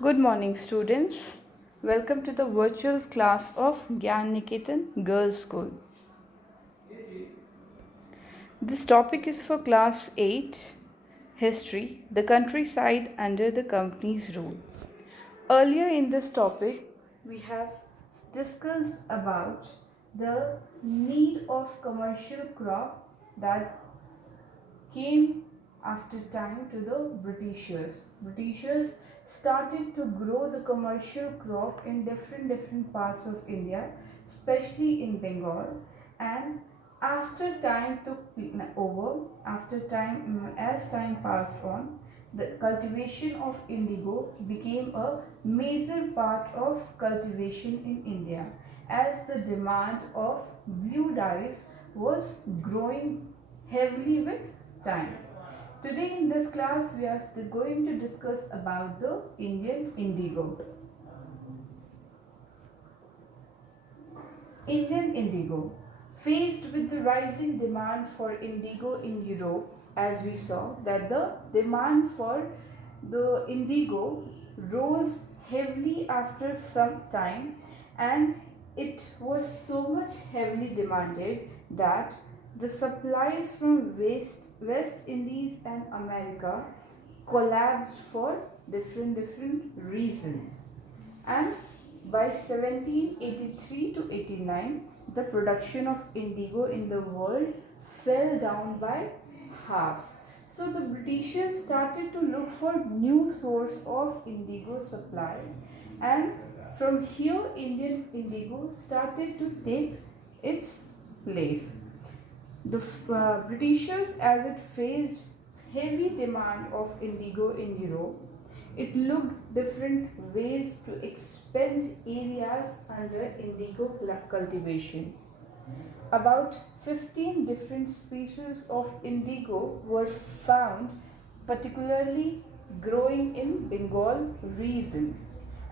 Good morning, students. Welcome to the virtual class of Gyan Niketan Girls School. This topic is for class 8 History, the countryside under the company's rule. Earlier in this topic, we have discussed about the need of commercial crop that came after time to the Britishers. Britishers started to grow the commercial crop in different parts of India, especially in Bengal, and after time took over, after time as time passed on, the cultivation of indigo became a major part of cultivation in India as the demand of blue dyes was growing heavily with time. Today in this class we are going to discuss about the Indian indigo. Indian indigo. Faced with the rising demand for indigo in Europe, as we saw that the demand for the indigo rose heavily after some time, and it was so much heavily demanded that the supplies from West Indies and America collapsed for different reasons. And by 1783 to 89, the production of indigo in the world fell down by half. So the Britishers started to look for new source of indigo supply, and from here Indian indigo started to take its place. The Britishers, as it faced heavy demand of indigo in Europe, it looked different ways to expand areas under indigo cultivation. About 15 different species of indigo were found, particularly growing in Bengal region,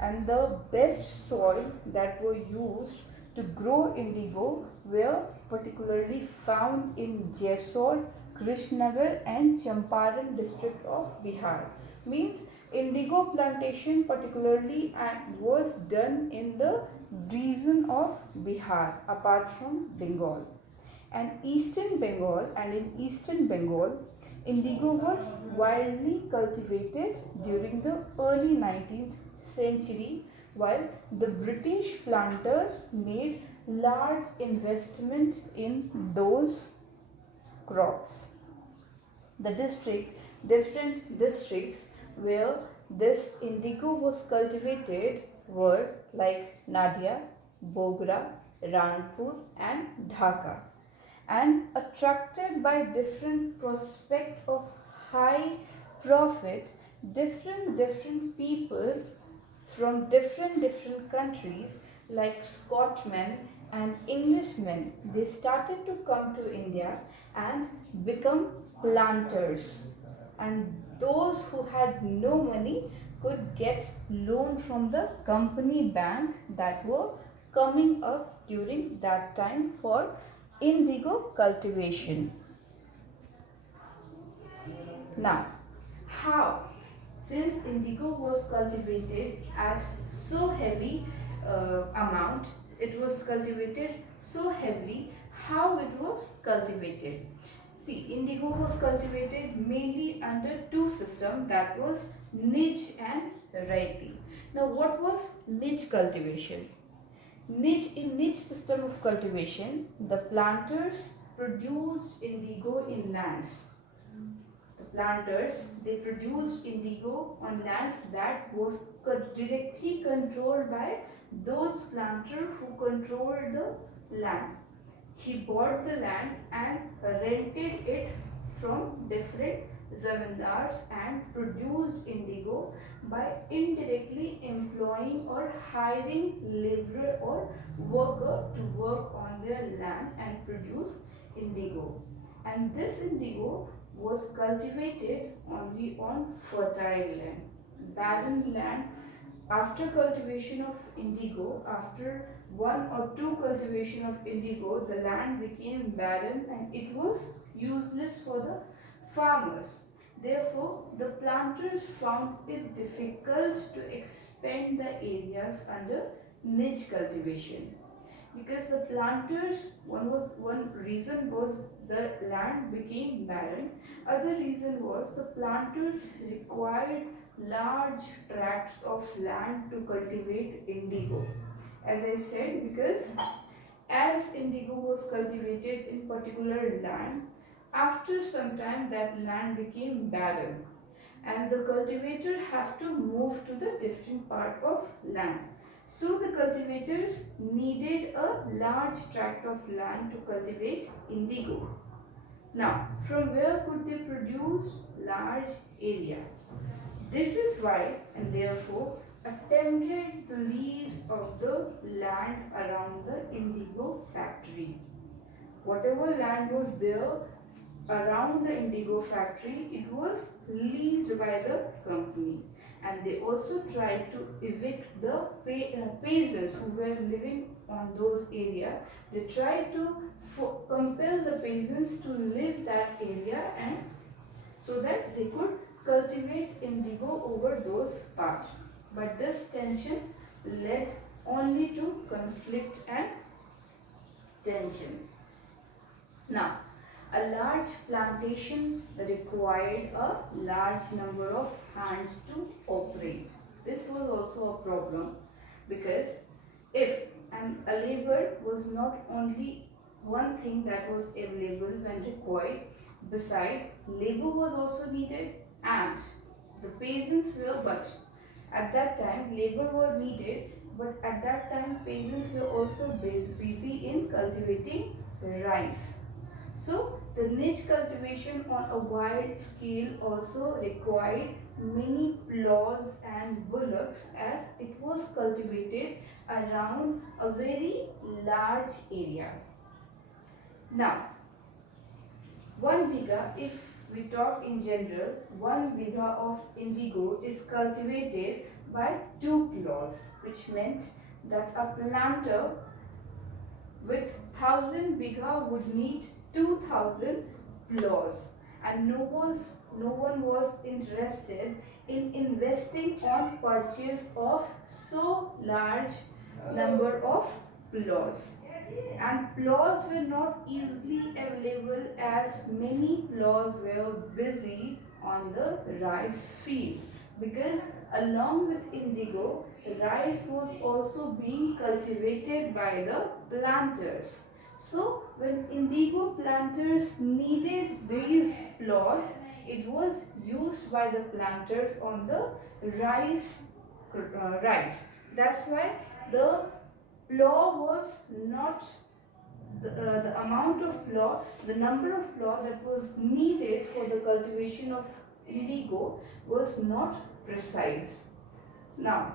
and the best soil that were used to grow indigo were particularly found in Jaiswal, Krishnagar and Champaran district of Bihar. Means indigo plantation particularly was done in the region of Bihar apart from Bengal. And in eastern Bengal, indigo was widely cultivated during the early 19th century, while the British planters made large investment in those crops. The different districts where this indigo was cultivated were like Nadia, Bogra, Ranpur and Dhaka, and attracted by different prospect of high profit, different people from different countries like Scotchmen and Englishmen, they started to come to India and become planters. And those who had no money could get loan from the company bank that were coming up during that time for indigo cultivation. Now, how? Since indigo was cultivated at so heavy amount, it was cultivated so heavily, how it was cultivated? See, indigo was cultivated mainly under two systems, that was niche and raiti. Now, what was niche cultivation? In niche system of cultivation, the planters produced indigo in lands. The planters, they produced indigo on lands that was directly controlled by those planters who controlled the land. He bought the land and rented it from different zamindars and produced indigo by indirectly employing or hiring labor or worker to work on their land and produce indigo. And this indigo was cultivated only on fertile land. Barren land, after cultivation of indigo, after one or two cultivation of indigo, the land became barren and it was useless for the farmers. Therefore, the planters found it difficult to expand the areas under niche cultivation. Because the planters, one reason was the land became barren. Other reason was the planters required large tracts of land to cultivate indigo. As I said, because as indigo was cultivated in particular land, after some time that land became barren and the cultivator have to move to the different part of land. So the cultivators needed a large tract of land to cultivate indigo. Now, from where could they produce large area? This is why, and therefore, attempted the lease of the land around the indigo factory. Whatever land was there around the indigo factory, it was leased by the company. And they also tried to evict the peasants who were living on those areas. They tried to compel the peasants to leave that area, and so that they could cultivate indigo over those parts. But this tension led only to conflict and tension. Now, a large plantation required a large number of hands to operate. This was also a problem, because if a labor was not only one thing that was available when required, besides labor was also needed and the peasants were, but at that time labor were needed, but at that time peasants were also busy in cultivating rice. So the niche cultivation on a wide scale also required many plows and bullocks, as it was cultivated around a very large area. Now, 1 bigha, if we talk in general, 1 bigha of indigo is cultivated by 2 plows, which meant that a planter with 1000 bigha would need 2000 plows, and no one was interested in investing on purchase of so large number of plows. And plows were not easily available, as many plows were busy on the rice field, because along with indigo, rice was also being cultivated by the planters. So when indigo planters needed these plows, it was used by the planters on the rice. That's why the plow was not the amount of plow, the number of plow that was needed for the cultivation of indigo was not precise. Now,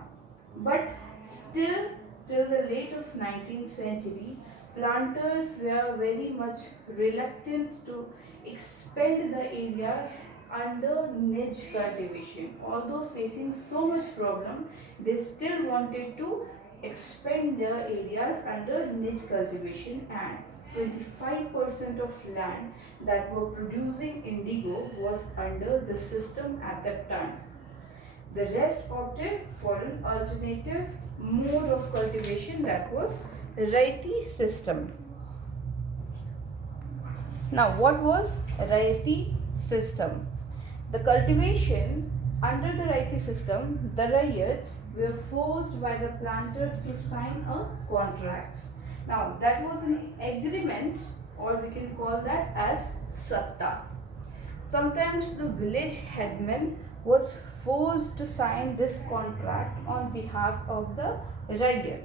but still till the late of 19th century, planters were very much reluctant to expand the areas under niche cultivation. Although facing so much problem, they still wanted to expand their areas under niche cultivation, and 25% of land that were producing indigo was under the system at that time. The rest opted for an alternative mode of cultivation, that was Raythi system. Now, what was Raythi system? The cultivation under the Raythi system, the ryots were forced by the planters to sign a contract. Now, that was an agreement, or we can call that as satta. Sometimes the village headman was forced to sign this contract on behalf of the ryot.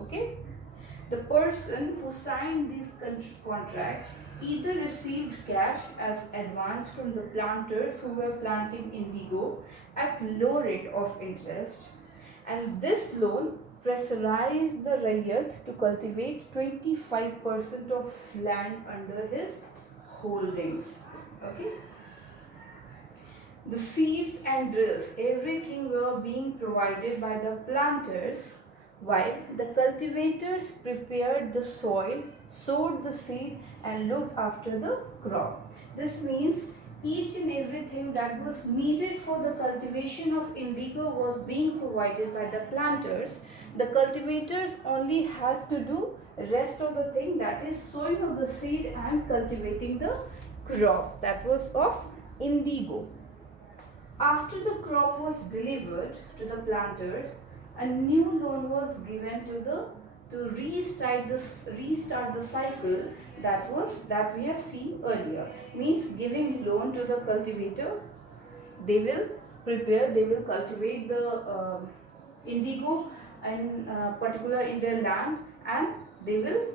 Okay? The person who signed this contract either received cash as advance from the planters who were planting indigo at low rate of interest, and this loan pressurized the ryot to cultivate 25% of land under his holdings. Okay? The seeds and drills, everything were being provided by the planters, while the cultivators prepared the soil, sowed the seed, and looked after the crop. This means each and everything that was needed for the cultivation of indigo was being provided by the planters. The cultivators only had to do rest of the thing, that is sowing of the seed and cultivating the crop that was of indigo. After the crop was delivered to the planters, a new loan was given to restart the cycle that we have seen earlier. Means giving loan to the cultivator, they will cultivate the indigo and particular in their land, and they will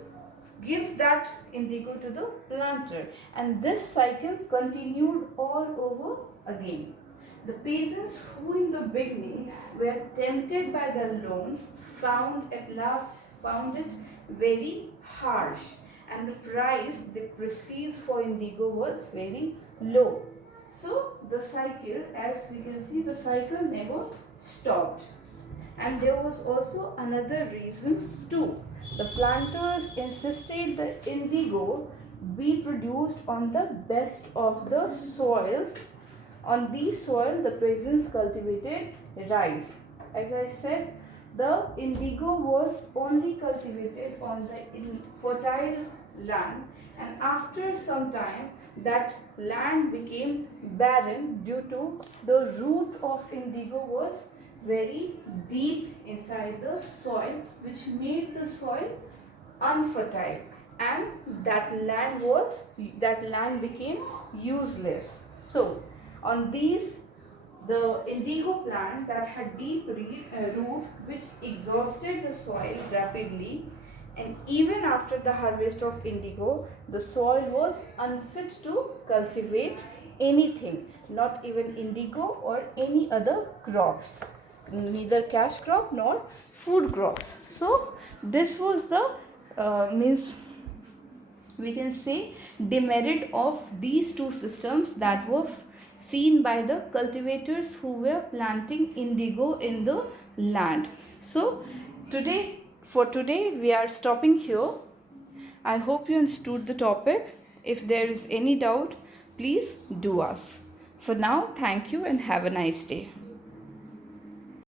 give that indigo to the planter, and this cycle continued all over again. The peasants who in the beginning were tempted by the loan found it very harsh, and the price they received for indigo was very low. So the cycle, as we can see, the cycle never stopped. And there was also another reasons too. The planters insisted that indigo be produced on the best of the soils. On these soil, the peasants cultivated rice. As I said, the indigo was only cultivated on the fertile land, and after some time that land became barren due to the root of indigo was very deep inside the soil, which made the soil unfertile, and that land became useless. So on these, the indigo plant that had deep root which exhausted the soil rapidly, and even after the harvest of indigo, the soil was unfit to cultivate anything, not even indigo or any other crops, neither cash crop nor food crops. So this was the means we can say demerit of these two systems that were seen by the cultivators who were planting indigo in the land. So for today we are stopping here. I hope you understood the topic. If there is any doubt, please do ask. For now, thank you and have a nice day.